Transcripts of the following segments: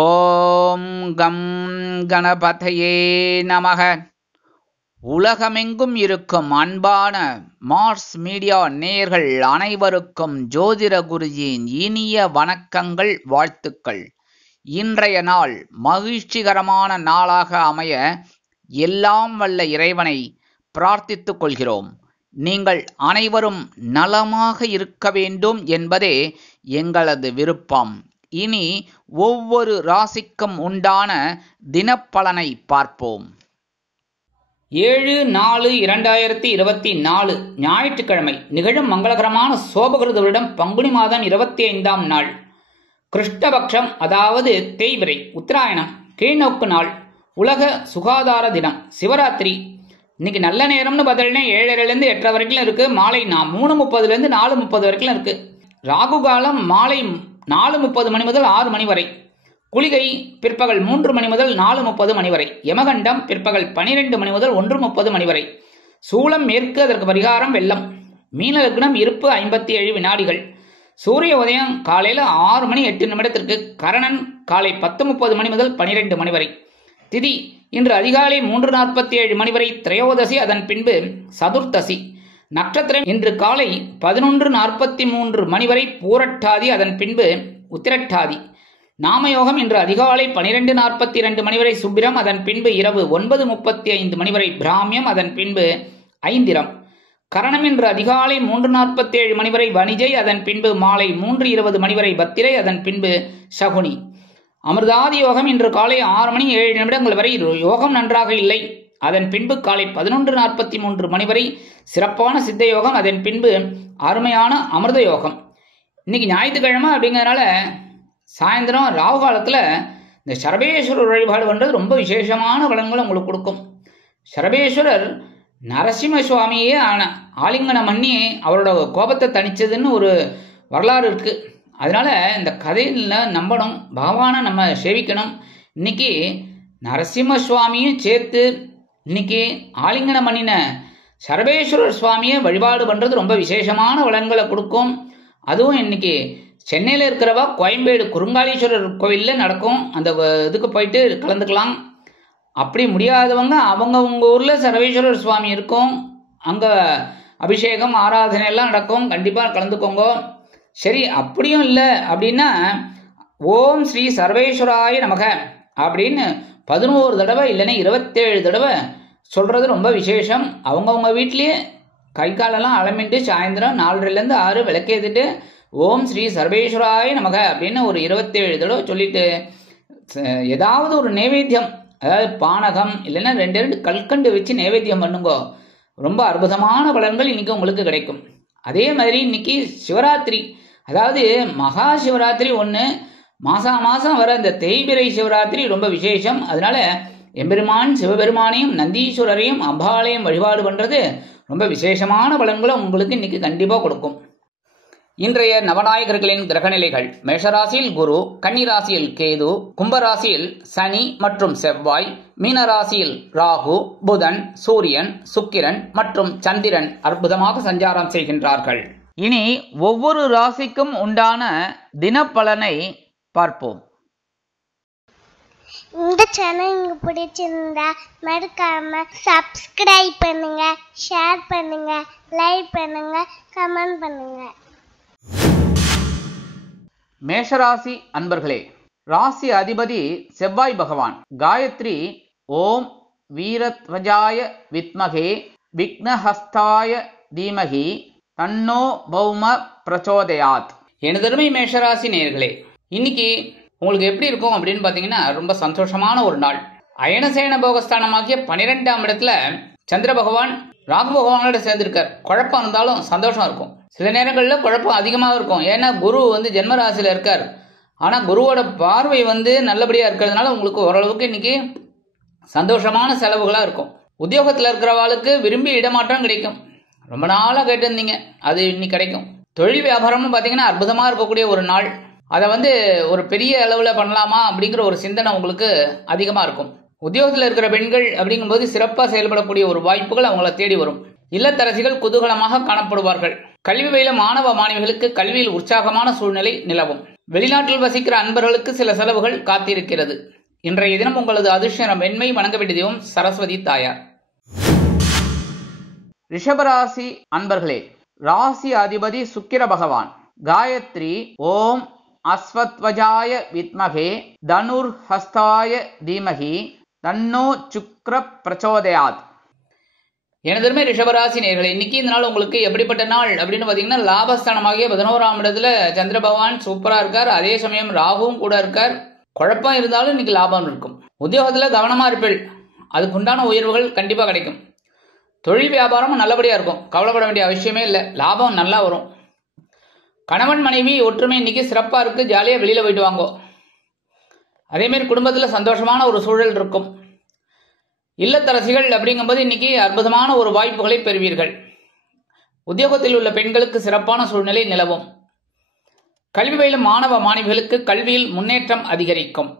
ஓம் come கணபதையே நமக. உலகமெங்கும் இருக்கும் அன்பான மார்ஸ் மீடியா நேயர்கள் அனைவருக்கும் ஜோதிட குருஜியின் இனிய வணக்கங்கள், வாழ்த்துக்கள். இன்றைய நாள் மகிழ்ச்சிகரமான நாளாக அமைய எல்லாம் வல்ல இறைவனை பிரார்த்தித்துக் கொள்கிறோம். நீங்கள் அனைவரும் நலமாக இருக்க வேண்டும் என்பதே எங்களது விருப்பம். இனி ஒவ்வொரு ராசிக்கும் உண்டான தினப்பலனை பார்ப்போம். 7/4/2024 ஞாயிற்றுக்கிழமை நிகழும் மங்களகரமான சோபகிருத வருடம் பங்குனி மாதம் 25ஆம் நாள், கிருஷ்ணபக்ஷம், அதாவது தேய்பிறை, உத்தராயணம், கீழ்நோக்கு நாள், உலக சுகாதார தினம், சிவராத்திரி. இன்னைக்கு நல்ல நேரம்னு பார்த்தீங்கன்னா 7:30 8:30 வரைக்கும் இருக்கு. மாலை 3:30 4:30 வரைக்கும் இருக்கு. ராகு காலம் மாலை 4:30 மணி முதல் 6 மணி வரை. குளிகை பிற்பகல் 3 மணி முதல் 4:30 மணி வரை. யமகண்டம் பிற்பகல் 12 மணி முதல் 1:30 மணி வரை. சூலம் மேற்கு, அதற்கு பரிகாரம் வெள்ளம். மீன லக்னம், இருப்பு 57 வினாடிகள். சூரிய உதயம் காலையில் 6 மணி 8 நிமிடத்திற்கு. கரணன் காலை 10:30 மணி முதல் 12 மணி வரை. திதி இன்று அதிகாலை 3:47 மணி வரை திரையோதசி, அதன் பின்பு சதுர்த்தசி. நட்சத்திரம் இன்று காலை 11:43 மணி வரை பூரட்டாதி, அதன் பின்பு உத்திரட்டாதி. நாமயோகம் இன்று அதிகாலை 12:42 மணி வரை சுப்பிரம், அதன் பின்பு இரவு 9:35 மணி வரை பிராமியம், அதன் பின்பு ஐந்திரம். கரணம் இன்று அதிகாலை 3:47 மணி வரை வணிஜை, அதன் பின்பு மாலை 3:20 மணி வரை பத்திரை, அதன் பின்பு சகுனி. அமிர்தாதி யோகம் இன்று காலை 6 மணி 7 நிமிடங்கள் வரை யோகம் நன்றாக இல்லை. அதன் பின்பு காலை 11:43 மணி வரை சிறப்பான சித்த யோகம், அதன் பின்பு அருமையான அமிர்த யோகம். இன்னைக்கு ஞாயிற்றுக்கிழமை அப்படிங்கிறதுனால சாயந்தரம் ராகு காலத்தில் இந்த சரபேஸ்வரர் வழிபாடு பண்ணுறது ரொம்ப விசேஷமான பலன்களை உங்களுக்கு கொடுக்கும். சரபேஸ்வரர் நரசிம்ம சுவாமியே ஆலிங்கனம் பண்ணி அவரோட கோபத்தை தணிச்சதுன்னு ஒரு வரலாறு இருக்கு. அதனால இந்த கதையில் நம்பணும், பகவானை நம்ம சேவிக்கணும். இன்னைக்கு நரசிம்ம சுவாமியும் சேர்த்து இன்னைக்கு ஆலிங்கனம் பண்ணின சரபேஸ்வரர் சுவாமியை வழிபாடு பண்ணுறது ரொம்ப விசேஷமான பலன்களை கொடுக்கும். அதுவும் இன்னைக்கு சென்னையில் இருக்கிறவா கோயம்பேடு குறுங்காலீஸ்வரர் கோவிலில் நடக்கும். அந்த இதுக்கு போயிட்டு கலந்துக்கலாம். அப்படி முடியாதவங்க அவங்க உங்கள் ஊரில் சரபேஸ்வரர் சுவாமி இருக்கும், அங்கே அபிஷேகம் ஆராதனை எல்லாம் நடக்கும், கண்டிப்பாக கலந்துக்கோங்க. சரி, அப்படியும் இல்லை அப்படின்னா ஓம் ஸ்ரீ சர்வேஸ்வராய நமக அப்படின்னு 11 தடவை இல்லைன்னா 27 தடவை சொல்கிறது ரொம்ப விசேஷம். அவங்கவுங்க வீட்லேயே கை காலெல்லாம் அலமிட்டு சாயந்தரம் 4:30 6 விளக்கேற்றிட்டு ஓம் ஸ்ரீ சர்வேஸ்வராய நமக அப்படின்னு ஒரு 27 தடவை சொல்லிட்டு ஏதாவது ஒரு நைவேத்தியம், அதாவது பானகம் இல்லைன்னா 2 கல்கண்டு வச்சு நைவேத்தியம் பண்ணுங்க. ரொம்ப அற்புதமான பலன்கள் இன்னைக்கு உங்களுக்கு கிடைக்கும். அதே மாதிரி இன்னைக்கு சிவராத்திரி, அதாவது மகா சிவராத்திரி ஒன்று, மாதம் வர இந்த தேய்பிறை சிவராத்திரி ரொம்ப விசேஷம். அதனால எம்பெருமான் சிவபெருமானையும் நந்தீஸ்வரரையும் அம்பாளையும் வழிபாடு பண்ணுறது ரொம்ப விசேஷமான பலன்களை உங்களுக்கு இன்னைக்கு கண்டிப்பாக கொடுக்கும். இன்றைய நவநாயகர்களின் கிரகநிலைகள்: மேஷராசியில் குரு, கன்னிராசியில் கேது, கும்பராசியில் சனி மற்றும் செவ்வாய், மீனராசியில் ராகு, புதன், சூரியன், சுக்கிரன் மற்றும் சந்திரன் அற்புதமாக சஞ்சாரம் செய்கின்றார்கள். இனி ஒவ்வொரு ராசிக்கும் உண்டான தினப்பலனை பார்ப்போம். இந்த சேனல் உங்களுக்கு பிடிச்சிருந்தா மறக்காம சப்ஸ்கிரைப் பண்ணுங்க, ஷேர் பண்ணுங்க, லைக் பண்ணுங்க, கமெண்ட் பண்ணுங்க. மேஷராசி அன்பர்களே, ராசி அதிபதி செவ்வாய் பகவான். காயத்ரி ஓம் வீரத்வஜாய வித்மகே விக்னஹஸ்தாய தீமகி தன்னோ பௌம பிரச்சோதயாத். எனதருமை மேஷராசி நேயர்களே, இன்னைக்கு உங்களுக்கு எப்படி இருக்கும் அப்படின்னு பார்த்தீங்கன்னா ரொம்ப சந்தோஷமான ஒரு நாள். அயனசேன போகஸ்தானமாகிய 12ஆம் இடத்துல சந்திர பகவான் ராகு பகவானோட சேர்ந்திருக்கார். குழப்பம் இருந்தாலும் சந்தோஷம் இருக்கும். சில நேரங்களில் குழப்பம் அதிகமாக இருக்கும். ஏன்னா குரு ஜென்மராசியில் இருக்கார். ஆனால் குருவோட பார்வை நல்லபடியாக இருக்கிறதுனால உங்களுக்கு ஓரளவுக்கு இன்னைக்கு சந்தோஷமான செலவுகளாக இருக்கும். உத்தியோகத்தில் இருக்கிறவாளுக்கு விரும்பி இடமாற்றம் கிடைக்கும். ரொம்ப நாளாக கேட்டிருந்தீங்க, அது இன்னைக்கு கிடைக்கும். தொழில் வியாபாரம்னு பார்த்தீங்கன்னா அற்புதமாக இருக்கக்கூடிய ஒரு நாள். அதை ஒரு பெரிய அளவில் பண்ணலாமா அப்படிங்கிற ஒரு சிந்தனை உங்களுக்கு அதிகமாக இருக்கும். உத்தியோகத்தில் இருக்கிற பெண்கள் அப்படிங்கும்போது சிறப்பாக செயல்படக்கூடிய ஒரு வாய்ப்புகள் அவங்கள தேடி வரும். இல்லத்தரசிகள் குதூகலமாக காணப்படுவார்கள். கல்வி பயிலும் மாணவ மாணவிகளுக்கு கல்வியில் உற்சாகமான சூழ்நிலை நிலவும். வெளிநாட்டில் வசிக்கிற அன்பர்களுக்கு சில செலவுகள் காத்திருக்கிறது. இன்றைய தினம் உங்களது அதிர்ஷ்ட வெண்மை, வணங்க வேண்டிய தெய்வம் சரஸ்வதி தாயார். ரிஷபராசி அன்பர்களே, ராசி அதிபதி சுக்கிர பகவான். காயத்ரி ஓம் அஸ்வத்வஜாய வித்மகே தனுர்ஹஸ்தாய தீமகி தன்னோ சுக்ர பிரச்சோதயாத். எனதுமே ரிஷபராசி நேயர்களே, இன்னைக்கு இந்த நாள் உங்களுக்கு எப்படிப்பட்ட நாள் அப்படின்னு பார்த்தீங்கன்னா, லாபஸ்தானமாகிய 11ஆம் இடத்துல சந்திர பகவான் சூப்பரா இருக்கார். அதே சமயம் ராகுவும் கூட இருக்கார். குழப்பம் இருந்தாலும் இன்னைக்கு லாபம் இருக்கும். உத்தியோகத்துல கவனமா இருப்பீள், அதுக்குண்டான உயர்வுகள் கண்டிப்பா கிடைக்கும். தொழில் வியாபாரமும் நல்லபடியா இருக்கும், கவலைப்பட வேண்டிய அவசியமே இல்லை, லாபம் நல்லா வரும். கணவன் மனைவி ஒற்றுமை இன்னைக்கு சிறப்பா இருக்கு, ஜாலியா வெளியில போயிட்டு வாங்கோ. அதே மாதிரி குடும்பத்துல சந்தோஷமான ஒரு சூழல் இருக்கும். இல்லத்தரசிகள் அப்படிங்கும்போது இன்னைக்கு அற்புதமான ஒரு வாய்ப்புகளை பெறுவீர்கள். உத்தியோகத்தில் உள்ள பெண்களுக்கு சிறப்பான சூழ்நிலை நிலவும். கல்வி பயிலும் மாணவ மாணவிகளுக்கு கல்வியில் முன்னேற்றம் அதிகரிக்கும்.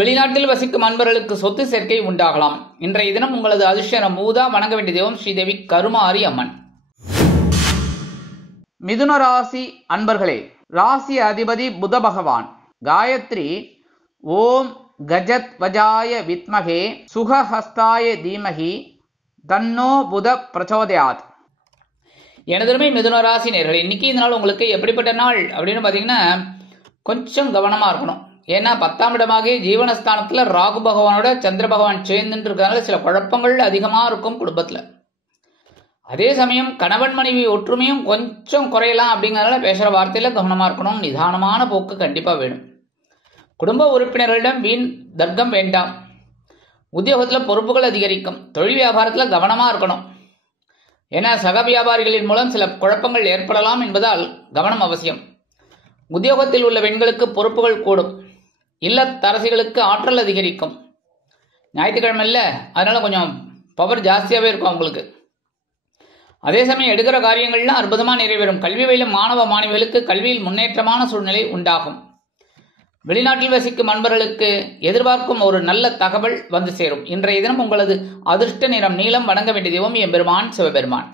வெளிநாட்டில் வசிக்கும் அன்பர்களுக்கு சொத்து சேர்க்கை உண்டாகலாம். இன்றைய தினம் உங்களது அதிர்ஷ்ட ஊதா, வணங்க வேண்டிய தெய்வம் ஸ்ரீதேவி கருமாரி அம்மன். மிதுன ராசி அன்பர்களே, ராசி அதிபதி புத பகவான். காயத்ரி ஓம் கஜத் வஜாய வித்மகே சுகஹஸ்தாய தீமகி தன்னோ புத பிரச்சோதயாத். எனதுமே மிதுன ராசி நேயர்களே, இன்னைக்கு இந்த நாள் உங்களுக்கு எப்படிப்பட்ட நாள் அப்படின்னு பார்த்தீங்கன்னா, கொஞ்சம் கவனமாக இருக்கணும். ஏன்னா 10ஆம் இடமாக ஜீவனஸ்தானத்தில் ராகு பகவானோட சந்திர பகவான் சேர்ந்துட்டு இருக்கிறதுனால சில குழப்பங்கள் அதிகமாக இருக்கும் குடும்பத்தில். அதே சமயம் கணவன் மனைவி ஒற்றுமையும் கொஞ்சம் குறையலாம். அப்படிங்கிறதுனால பேசுகிற வார்த்தையில் கவனமாக இருக்கணும். நிதானமான போக்கு கண்டிப்பாக வேணும். குடும்ப உறுப்பினர்களிடம் வீண் தர்க்கம் வேண்டாம். உத்தியோகத்தில் பொறுப்புகள் அதிகரிக்கும். தொழில் வியாபாரத்தில் கவனமாக இருக்கணும். ஏன்னா சக வியாபாரிகளின் மூலம் சில குழப்பங்கள் ஏற்படலாம் என்பதால் கவனம் அவசியம். உத்தியோகத்தில் உள்ள பெண்களுக்கு பொறுப்புகள் கூடும். இல்லத்தரசிகளுக்கு ஆற்றல் அதிகரிக்கும். ஞாயிற்றுக்கிழமை இல்லை, அதனால கொஞ்சம் பவர் ஜாஸ்தியாகவே இருக்கும் அவங்களுக்கு. அதே சமயம் எடுக்கிற காரியங்கள்லாம் அற்புதமாக நிறைவேறும். கல்வி பயிலும் மாணவ மாணவிகளுக்கு கல்வியில் முன்னேற்றமான சூழ்நிலை உண்டாகும். வெளிநாட்டில் வசிக்கும் அன்பர்களுக்கு எதிர்பார்க்கும் ஒரு நல்ல தகவல் வந்து சேரும். இன்றைய தினம் உங்களது அதிர்ஷ்ட நிறம் நீலம், வணங்க வேண்டிய தெய்வம் எம்பெருமான் சிவபெருமான்.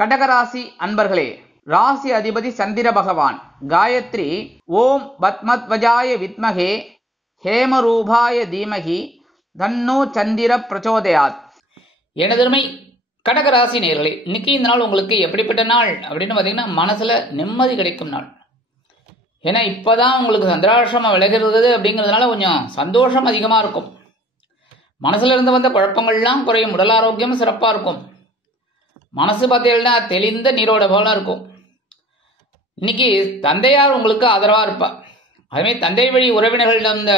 கடகராசி அன்பர்களே, ராசி அதிபதி சந்திர பகவான். காயத்ரி ஓம் பத்மத்வஜாய வித்மகே ஹேமரூபாய தீமகி தன்னோ சந்திர பிரச்சோதயாத். எனதருமை கடகராசி நேயர்களே, இன்னைக்கு இந்த நாள் உங்களுக்கு எப்படிப்பட்ட நாள் அப்படின்னு பார்த்தீங்கன்னா, மனசுல நிம்மதி கிடைக்கும் நாள். ஏன்னா இப்போதான் உங்களுக்கு சந்திராஷ்டிரமம் விலகிறது அப்படிங்கிறதுனால கொஞ்சம் சந்தோஷம் அதிகமாக இருக்கும். மனசுல இருந்து வந்த குழப்பங்கள்லாம் குறையும். உடல் ஆரோக்கியம் சிறப்பாக இருக்கும். மனசு பார்த்தீங்கன்னா தெளிந்த நீரோட போல இருக்கும். இன்னைக்கு தந்தையார் உங்களுக்கு ஆதரவாக இருப்பா. அதுமாதிரி தந்தை வழி உறவினர்களிடம் இந்த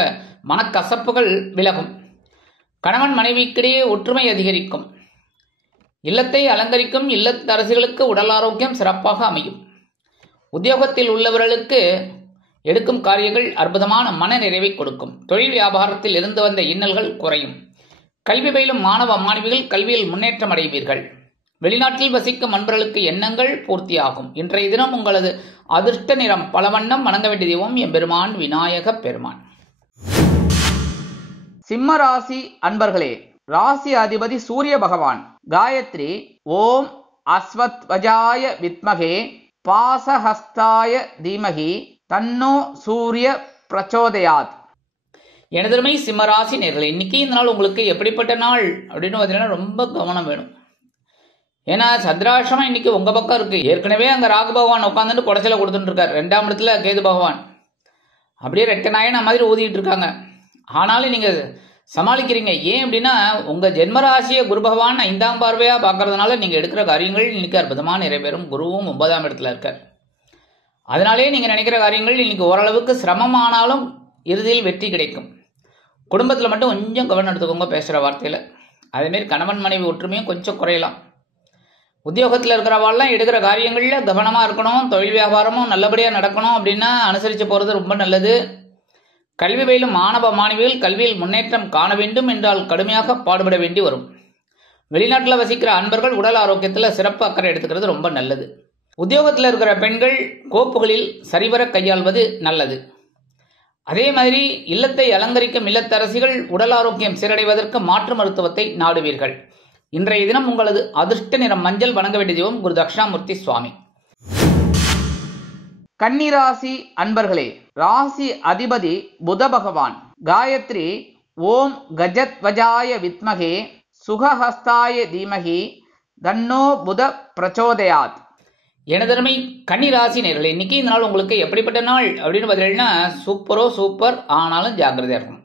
மனக்கசப்புகள் விலகும். கணவன் மனைவிக்கிடையே ஒற்றுமை அதிகரிக்கும். இல்லத்தை அலங்கரிக்கும் இல்லத்தரசிகளுக்கு உடல் ஆரோக்கியம் சிறப்பாக அமையும். உத்தியோகத்தில் உள்ளவர்களுக்கு எடுக்கும் காரியங்கள் அற்புதமான மன நிறைவை கொடுக்கும். தொழில் வியாபாரத்தில் இருந்து வந்த இன்னல்கள் குறையும். கல்வி பயிலும் மாணவ மாணவிகள் கல்வியில் முன்னேற்றம் அடைவீர்கள். வெளிநாட்டில் வசிக்கும் அன்பர்களுக்கு எண்ணங்கள் பூர்த்தியாகும். இன்றைய தினம் உங்களது அதிர்ஷ்ட நிறம் பலவண்ணம், வணங்க வேண்டிய தெய்வம் எம்பெருமான் விநாயக பெருமான். சிம்ம ராசி அன்பர்களே, ராசி அதிபதி சூரிய பகவான். காயத்ரி ஓம் அஸ்வத்வஜாய வித்மகே பாசஹஸ்தாய தீமகி தன்னோ சூரிய பிரச்சோதயாத். எனதருமை சிம்மராசி நேயர்களே, இன்னைக்கு இந்த நாள் உங்களுக்கு எப்படிப்பட்ட நாள் அப்படின்னு பார்த்தீங்கன்னா, ரொம்ப கவனம் வேணும். ஏன்னா சந்திராஷ்டிரமம் இன்னைக்கு உங்க பக்கம் இருக்கு. ஏற்கனவே அங்க ராகு பகவான் உட்காந்துட்டு குடைச்சல கொடுத்துட்டு இருக்காரு. 2ஆம் இடத்துல கேது பகவான் அப்படியே ரெட்ட நாயன மாதிரி ஊதிட்டு இருக்காங்க. ஆனாலும் நீங்க சமாளிக்கிறீங்க. ஏன் அப்படின்னா, உங்க ஜென்மராசியை குரு பகவான் 5ஆம் பார்வையா பார்க்கறதுனால நீங்க எடுக்கிற காரியங்கள் இன்னைக்கு அற்புதமா நிறைவேறும். குருவும் 9ஆம் இடத்துல இருக்கார். அதனாலே நீங்க நினைக்கிற காரியங்கள் இன்னைக்கு ஓரளவுக்கு சிரமமானாலும் இறுதியில் வெற்றி கிடைக்கும். குடும்பத்தில் மட்டும் கொஞ்சம் கவனம் எடுத்துக்கோங்க பேசுகிற வார்த்தையில். அதேமாரி கணவன் மனைவி ஒற்றுமையும் கொஞ்சம் குறையலாம். உத்தியோகத்தில் இருக்கிறவாள்லாம் எடுக்கிற காரியங்களில் கவனமாக இருக்கணும். தொழில் வியாபாரமும் நல்லபடியாக நடக்கணும் அப்படின்னா அனுசரித்து போகிறது ரொம்ப நல்லது. கல்வி பயிலும் மாணவ மாணவிகள் கல்வியில் முன்னேற்றம் காண வேண்டும் என்றால் கடுமையாக பாடுபட வேண்டி வரும். வெளிநாட்டில் வசிக்கிற அன்பர்கள் உடல் ஆரோக்கியத்தில் சிறப்பு அக்கறை எடுத்துக்கிறது ரொம்ப நல்லது. உத்தியோகத்தில் இருக்கிற பெண்கள் கோப்புகளில் சரிவர கையாள்வது நல்லது. அதே மாதிரி இல்லத்தை அலங்கரிக்கும் இல்லத்தரசிகள் உடல் ஆரோக்கியம் சீரடைவதற்கு மாற்று மருத்துவத்தை நாடுவீர்கள். இன்றைய தினம் உங்களது அதிர்ஷ்ட நிறம் மஞ்சள், வணங்க வேண்டிய தெய்வம் குரு தட்சிணாமூர்த்தி சுவாமி. கன்னிராசி அன்பர்களே, ராசி அதிபதி புத பகவான். காயத்ரி ஓம் கஜத்வஜாய வித்மகே சுகஹஸ்தாய தீமகி தன்னோ புத பிரச்சோதயாத். எனதருமை கன்னிராசி நேயர்களே, இன்னைக்கு இந்த நாள் உங்களுக்கு எப்படிப்பட்ட நாள் அப்படின்னு பார்த்தீங்கன்னா சூப்பர். ஆனாலும் ஜாக்கிரதையா இருக்கும்.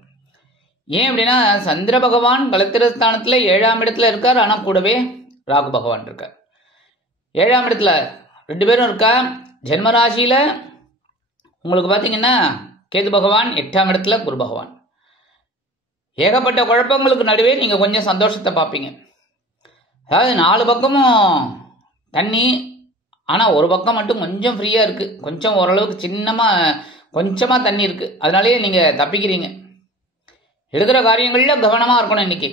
ஏன் அப்படின்னா சந்திர பகவான் களத்திரஸ்தானத்துல 7ஆம் இடத்துல இருக்கார். ஆனா கூடவே ராகு பகவான் இருக்கார். 7ஆம் இடத்துல 2 பேரும் இருக்கா. ஜென்மராசியில உங்களுக்கு பார்த்தீங்கன்னா கேது பகவான், 8ஆம் இடத்துல குரு பகவான். ஏகப்பட்ட குழப்பங்களுக்கு நடுவே நீங்க கொஞ்சம் சந்தோஷத்தை பார்ப்பீங்க. அதாவது 4 பக்கமும் தண்ணி, ஆனால் ஒரு பக்கம் மட்டும் கொஞ்சம் ஃப்ரீயா இருக்கு. கொஞ்சம் ஓரளவுக்கு கொஞ்சமா தண்ணி இருக்கு. அதனாலேயே நீங்க தப்பிக்கிறீங்க. எடுக்கிற காரியங்களில் கவனமா இருக்கணும். இன்னைக்கு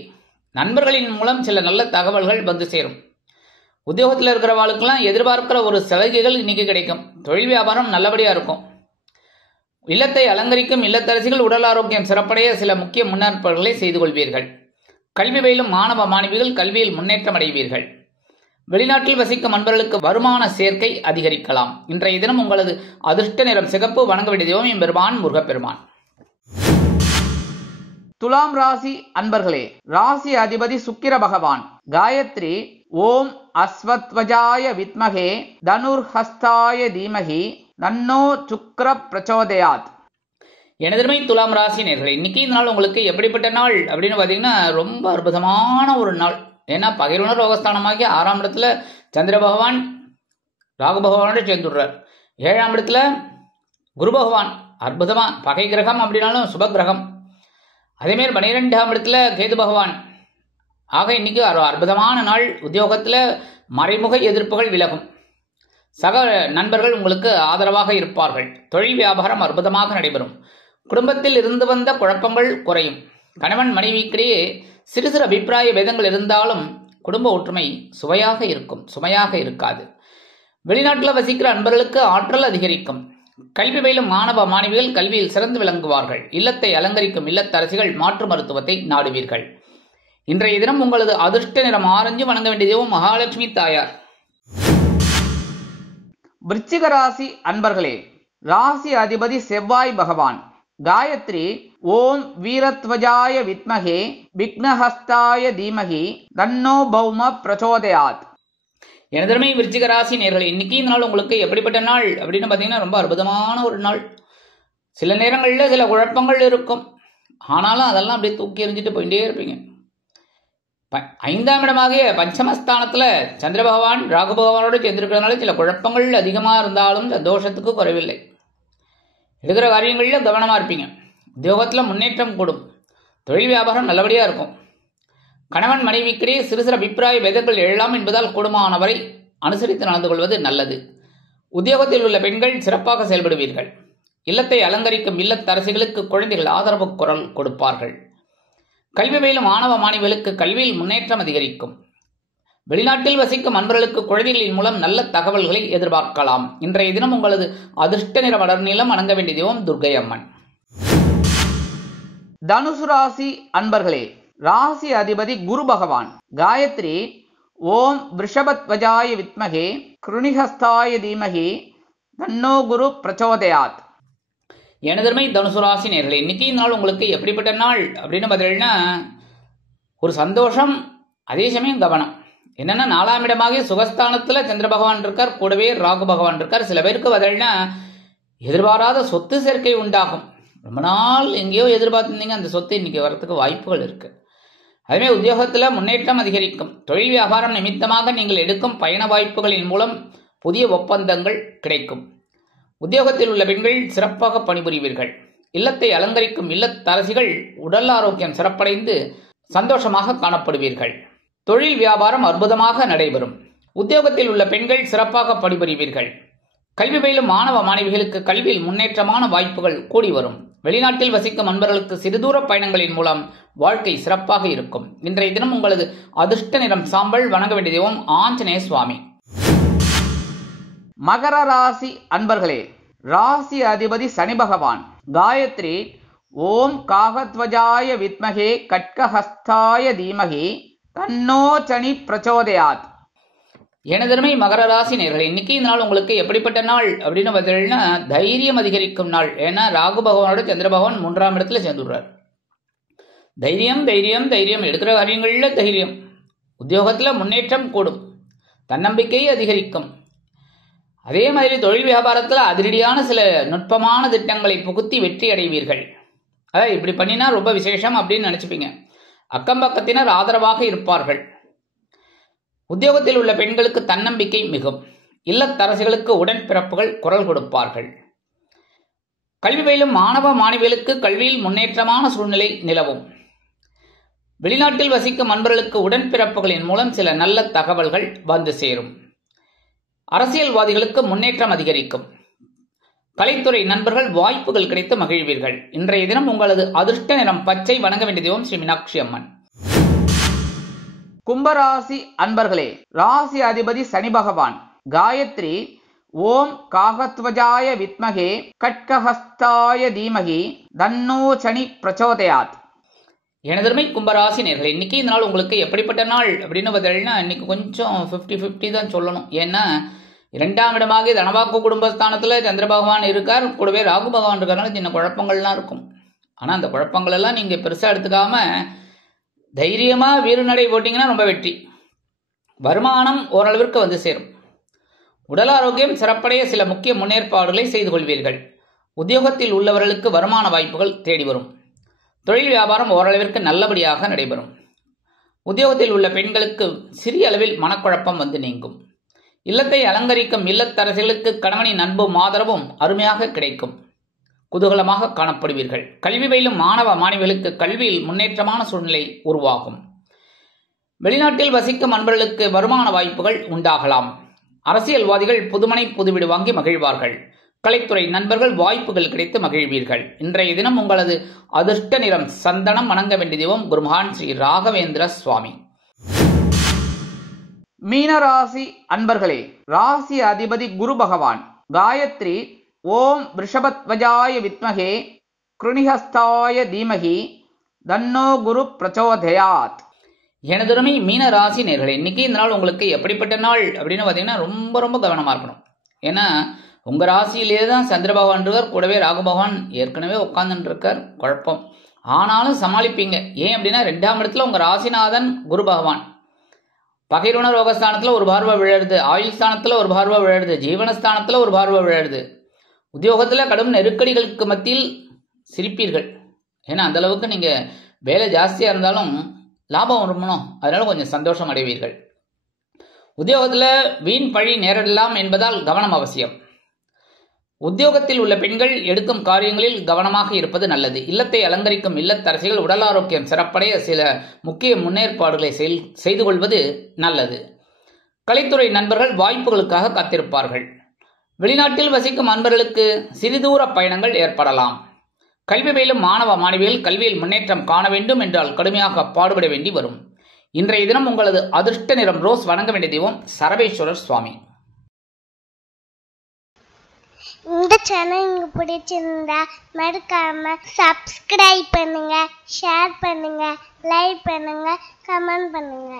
நண்பர்களின் மூலம் சில நல்ல தகவல்கள் வந்து சேரும். உத்தியோகத்தில் இருக்கிறவாளுக்கெல்லாம் எதிர்பார்க்கிற ஒரு சலுகைகள் இன்னைக்கு கிடைக்கும். தொழில் வியாபாரம் நல்லபடியா இருக்கும். இல்லத்தை அலங்கரிக்கும் இல்லத்தரசிகள் உடல் ஆரோக்கியம் சிறப்படைய சில முக்கிய முன்னேற்பாடுகளை செய்து கொள்வீர்கள். கல்வி பயிலும் மாணவ மாணவிகள் கல்வியில் முன்னேற்றம் அடைவீர்கள். வெளிநாட்டில் வசிக்கும் அன்பர்களுக்கு வருமான சேர்க்கை அதிகரிக்கலாம். இன்றைய தினம் உங்களது அதிர்ஷ்ட நிறம் சிகப்பு. வணங்க வேண்டிய தெய்வம் எம்பெருமான் முருகப்பெருமான். துலாம் ராசி அன்பர்களே, ராசி அதிபதி சுக்கிர பகவான். காயத்ரி ஓம் அஸ்வத்வஜாய வித்மகே தனுர்ஹஸ்தாய தீமகி தன்னோ சுக்கிர பிரச்சோதயாத். எனதருமை துலாம் ராசி நேயர்களே, இன்னைக்கு இந்த நாள் உங்களுக்கு எப்படிப்பட்ட நாள் அப்படின்னு பார்த்தீங்கன்னா ரொம்ப அற்புதமான ஒரு நாள். ஏன்னா பகையுணர் ரோகஸ்தானமாகி 6ஆம் இடத்துல சந்திர பகவான் ராகு பகவானோட சேர்ந்துடுறார். 7ஆம் இடத்துல குரு பகவான், அற்புதமா பகை கிரகம் அப்படின்னாலும் சுப கிரகம். அதேமாரி 12ஆம் இடத்துல கேது பகவான். ஆக இன்னைக்கு அற்புதமான நாள். உத்தியோகத்துல மறைமுக எதிர்ப்புகள் விலகும். சக நண்பர்கள் உங்களுக்கு ஆதரவாக இருப்பார்கள். தொழில் வியாபாரம் அற்புதமாக நடைபெறும். குடும்பத்தில் இருந்து வந்த குழப்பங்கள் குறையும். கணவன் மனைவிக்கிடையே சிறு சிறு அபிப்பிராய பேதங்கள் இருந்தாலும் குடும்ப ஒற்றுமை சுமையாக இருக்காது. வெளிநாட்டில் வசிக்கிற அன்பர்களுக்கு ஆற்றல் அதிகரிக்கும். கல்வி பயிலும் மாணவ மாணவிகள் கல்வியில் சிறந்து விளங்குவார்கள். இல்லத்தை அலங்கரிக்கும் இல்லத்தரசிகள் மாற்று மருத்துவத்தை நாடுவீர்கள். இன்றைய தினம் உங்களது அதிர்ஷ்ட நிறம் ஆரஞ்சு. வணங்க வேண்டிய தெய்வம் மகாலட்சுமி தாயார். விருச்சிக ராசி அன்பர்களே, ராசி அதிபதி செவ்வாய் பகவான். காயத்ரி ஓம் வீரத்வஜாய வித்மகே விக்னஹஸ்தாய தீமகி தன்னோ பௌம பிரச்சோதயாத். எனதருமை விருச்சிக ராசி நேயர்களே, இன்னைக்கு இந்த நாள் உங்களுக்கு எப்படிப்பட்ட நாள் அப்படின்னு பார்த்தீங்கன்னா ரொம்ப அற்புதமான ஒரு நாள். சில நேரங்களில் சில குழப்பங்கள் இருக்கும். ஆனாலும் அதெல்லாம் அப்படியே தூக்கி எறிஞ்சிட்டு போயிட்டே இருப்பீங்க. 5ஆம் இடமாகிய பஞ்சமஸ்தானத்துல சந்திர பகவான் ராகு பகவானோடு சேர்ந்திருக்கிறதுனால சில குழப்பங்கள் அதிகமாக இருந்தாலும் சந்தோஷத்துக்கு குறைவில்லை. எடுக்கிற காரியங்களில் கவனமா இருப்பீங்க. உத்தியோகத்தில் முன்னேற்றம் கூடும். தொழில் வியாபாரம் நல்லபடியா இருக்கும். கணவன் மனைவிக்கிடையே சிறு சிறு அபிப்பிராய பேதங்கள் எழலாம் என்பதால் கூடுமானவரை அனுசரித்து நடந்து கொள்வது நல்லது. உத்தியோகத்தில் உள்ள பெண்கள் சிறப்பாக செயல்படுவீர்கள். இல்லத்தை அலங்கரிக்கும் இல்லத்தரசிகளுக்கு குழந்தைகள் ஆதரவு குரல் கொடுப்பார்கள். கல்வி பயிலும் மாணவ மாணவிகளுக்கு கல்வியில் முன்னேற்றம் அதிகரிக்கும். வெளிநாட்டில் வசிக்கும் அன்பர்களுக்கு குழந்தைகளின் மூலம் நல்ல தகவல்களை எதிர்பார்க்கலாம். இன்றைய தினம் உங்களது அதிர்ஷ்ட நிற வளர் நீளம். வணங்க வேண்டிய தெய்வம் துர்க்கை அம்மன். தனுசு ராசி அன்பர்களே, ராசி அதிபதி குரு பகவான். காயத்ரி ஓம் விருஷபத்வஜாய வித்மகே கிருணிஹஸ்தாய தீமகி தன்னோ குரு பிரச்சோதயாத். எனதருமை தனுசு ராசி நேயர்களே, இன்னைக்கு இந்த நாள் உங்களுக்கு எப்படிப்பட்ட நாள் அப்படின்னு பார்த்தீங்கன்னா ஒரு சந்தோஷம், அதே சமயம் கவனம். என்னன்னா 4ஆம் இடமாக சுகஸ்தானத்துல சந்திர பகவான் இருக்கார். கூடவே ராகு பகவான் இருக்கார். சில பேருக்கு பார்த்தீங்கன்னா எதிர்பாராத சொத்து சேர்க்கை உண்டாகும். ரொம்ப நாள் எங்கேயோ எதிர்பார்த்திருந்தீங்க, அந்த சொத்து இன்னைக்கு வரத்துக்கு வாய்ப்புகள் இருக்கு. அதேமாதிரி உத்தியோகத்துல முன்னேற்றம் அதிகரிக்கும். தொழில் வியாபாரம் நிமித்தமாக நீங்கள் எடுக்கும் பயண வாய்ப்புகளின் மூலம் புதிய ஒப்பந்தங்கள் கிடைக்கும். உத்தியோகத்தில் உள்ள பெண்கள் சிறப்பாக பணிபுரிவீர்கள். இல்லத்தை அலங்கரிக்கும் இல்லத்தரசிகள் உடல் ஆரோக்கியம் சிறப்படைந்து சந்தோஷமாக காணப்படுவீர்கள். தொழில் வியாபாரம் அற்புதமாக நடைபெறும். உத்தியோகத்தில் உள்ள பெண்கள் சிறப்பாக பணிபுரிவீர்கள். கல்வி பயிலும் மாணவ மாணவிகளுக்கு கல்வியில் முன்னேற்றமான வாய்ப்புகள் கூடி வரும். வெளிநாட்டில் வசிக்கும் அன்பர்களுக்கு சிறுதூர பயணங்களின் மூலம் வாழ்க்கை சிறப்பாக இருக்கும். இன்றைய தினம் உங்களது அதிர்ஷ்ட நிறம் சாம்பல். வணங்க வேண்டிய தெய்வம் ஆஞ்சநேய சுவாமி. மகர ராசி அன்பர்களே, ராசி அதிபதி சனி பகவான். காயத்ரி ஓம் காகத்வஜாய வித்மகே கட்கஹஸ்தாய தீமகி தன்னோ சனி பிரச்சோதயாத். எனதருமை மகர ராசி நேயர்களே, இன்னைக்கு இந்த நாள் உங்களுக்கு எப்படிப்பட்ட நாள் அப்படின்னு பார்த்தீங்கன்னா தைரியம் அதிகரிக்கும் நாள். ஏன்னா ராகு பகவானோட சந்திர பகவான் 3ஆம் இடத்துல சேர்ந்துடுறார். தைரியம் தைரியம் தைரியம், எடுக்கிற காரியங்கள்ல தைரியம், உத்தியோகத்தில் முன்னேற்றம் கூடும், தன்னம்பிக்கை அதிகரிக்கும். அதே மாதிரி தொழில் வியாபாரத்தில் அதிரடியான சில நுட்பமான திட்டங்களை புகுத்தி வெற்றி அடைவீர்கள். அதாவது இப்படி பண்ணினா ரொம்ப விசேஷம் அப்படின்னு நினச்சிப்பீங்க. அக்கம் பக்கத்தினர் ஆதரவாக இருப்பார்கள். உத்தியோகத்தில் உள்ள பெண்களுக்கு தன்னம்பிக்கை மிகும். இல்லத்தரசிகளுக்கு உடன்பிறப்புகள் குரல் கொடுப்பார்கள். கல்வி பயிலும் மாணவ மாணவிகளுக்கு கல்வியில் முன்னேற்றமான சூழ்நிலை நிலவும். வெளிநாட்டில் வசிக்கும் அன்பர்களுக்கு உடன்பிறப்புகளின் மூலம் சில நல்ல தகவல்கள் வந்து சேரும். அரசியல்வாதிகளுக்கு முன்னேற்றம் அதிகரிக்கும். கலைத்துறை நண்பர்கள் வாய்ப்புகள் கிடைத்து மகிழ்வீர்கள். இன்றைய தினம் உங்களது அதிர்ஷ்ட நிறம் பச்சை. வணங்க வேண்டிய தெய்வம் ஸ்ரீ மீனாட்சி அம்மன். கும்பராசி அன்பர்களே, ராசி அதிபதி சனி பகவான். காயத்ரி ஓம் காகத்வஜாய வித்மகே கட்கஹஸ்தாய தீமகி தன்னோ சனி பிரச்சோதயாத். எனதருமை கும்பராசி நேயர்களே, இன்னைக்கு இந்த நாள் உங்களுக்கு எப்படிப்பட்ட நாள் அப்படின்னு பார்த்தீங்கன்னா இன்னைக்கு கொஞ்சம் 50-50 தான் சொல்லணும். ஏன்னா 2ஆம் இடமாக தனவாக்கு குடும்பஸ்தானத்தில் சந்திர பகவான் இருக்கார், கூடவே ராகு பகவான் இருக்கிறனால சின்ன குழப்பங்கள்லாம் இருக்கும். ஆனால் அந்த குழப்பங்கள் எல்லாம் நீங்கள் பெருசாக எடுத்துக்காம தைரியமாக வீறுநடை போட்டிங்கன்னா ரொம்ப வெற்றி. வருமானம் ஓரளவிற்கு வந்து சேரும். உடல் ஆரோக்கியம் சிறப்படைய சில முக்கிய முன்னேற்பாடுகளை செய்து கொள்வீர்கள். உத்தியோகத்தில் உள்ளவர்களுக்கு வருமான வாய்ப்புகள் தேடி வரும். தொழில் வியாபாரம் ஓரளவிற்கு நல்லபடியாக நடைபெறும். உத்தியோகத்தில் உள்ள பெண்களுக்கு சிறிய அளவில் மனக்குழப்பம் வந்து நீங்கும். இல்லத்தை அலங்கரிக்கும் இல்லத்தரசிகளுக்கு கணவனின் அன்பும் ஆதரவும் அருமையாக கிடைக்கும். குதூகலமாக காணப்படுவீர்கள். கல்வி பயிலும் மாணவ மாணவிகளுக்கு கல்வியில் முன்னேற்றமான சூழ்நிலை உருவாகும். வெளிநாட்டில் வசிக்கும் அன்பர்களுக்கு வருமான வாய்ப்புகள் உண்டாகலாம். அரசியல்வாதிகள் புதுமனை புதுவீடு வாங்கி மகிழ்வார்கள். கலைத்துறை நண்பர்கள் வாய்ப்புகள் கிடைத்து மகிழ்வீர்கள். இன்றைய தினம் உங்களது அதிர்ஷ்ட நிறம் சந்தனம். வணங்க வேண்டிய தெய்வம் குருமகான் ஸ்ரீ ராகவேந்திர சுவாமி. மீனராசி அன்பர்களே, ராசி அதிபதி குரு பகவான். காயத்ரி ஓம் ரிஷபத்வஜாய வித்மகே கிருணிஹஸ்தாய தீமகி தன்னோ குரு பிரச்சோதயாத். எனதருமை மீன ராசி நேயர்களே, இன்னைக்கு இந்த நாள் உங்களுக்கு எப்படிப்பட்ட நாள் அப்படின்னு பார்த்தீங்கன்னா ரொம்ப ரொம்ப கவனமாக இருக்கணும். ஏன்னா உங்கள் ராசியிலே தான் சந்திர பகவான் இருக்கார், கூடவே ராகு பகவான் ஏற்கனவே உட்கார்ந்துட்டு இருக்கார். குழப்பம் ஆனாலும் சமாளிப்பீங்க. ஏன் அப்படின்னா 2ஆம் இடத்துல உங்கள் ராசிநாதன் குரு பகவான். பகைருண ரோகஸ்தானத்தில் ஒரு பார்வை விழுது, ஆயுள் ஸ்தானத்தில் ஒரு பார்வை விழுது, ஜீவனஸ்தானத்தில் ஒரு பார்வை விழுது. உத்தியோகத்தில் கடும் நெருக்கடிகளுக்கு மத்தியில் சிரிப்பீர்கள். ஏன்னா அந்த அளவுக்கு நீங்கள் வேலை ஜாஸ்தியாக இருந்தாலும் லாபம் வரணும், அதனால கொஞ்சம் சந்தோஷம் அடைவீர்கள். உத்தியோகத்தில் வீண் பழி நேரிடலாம் என்பதால் கவனம் அவசியம். உத்தியோகத்தில் உள்ள பெண்கள் எடுக்கும் காரியங்களில் கவனமாக இருப்பது நல்லது. இல்லத்தை அலங்கரிக்கும் இல்லத்தரசிகள் உடல் ஆரோக்கியம் சிறப்படைய சில முக்கிய முன்னேற்பாடுகளை செய்து கொள்வது நல்லது. கலைத்துறை நண்பர்கள் வாய்ப்புகளுக்காக காத்திருப்பார்கள். வெளிநாட்டில் வசிக்கும் அன்பர்களுக்கு சிறிதூர பயணங்கள் ஏற்படலாம். கல்வி பயிலும் மாணவ மாணவிகள் கல்வியில் முன்னேற்றம் காண வேண்டும் என்றால் கடுமையாக பாடுபட வேண்டி வரும். இன்றைய தினம் உங்களது அதிர்ஷ்ட நிறம் ரோஸ். வணங்க வேண்டிய தெய்வம் சரபேஸ்வரர் சுவாமி. இந்த சேனல் உங்களுக்கு பிடிச்சிருந்தா மறக்காம சப்ஸ்கிரைப் பண்ணுங்க, ஷேர் பண்ணுங்க, லைக் பண்ணுங்க, கமெண்ட் பண்ணுங்க.